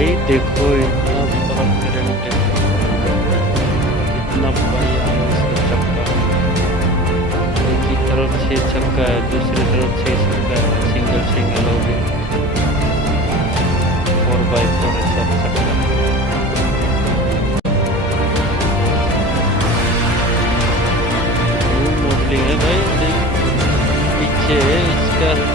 भाई देखो इतना परफेक्ट इतना बढ़िया है इसका चक्का। एक ही तरफ 6 चक्का है, दूसरी तरफ 6 चक्का है, सिंगल सिंगल हो गया। 4x4 है सब चक्का। न्यू मॉडलिंग है भाई, पीछे इसका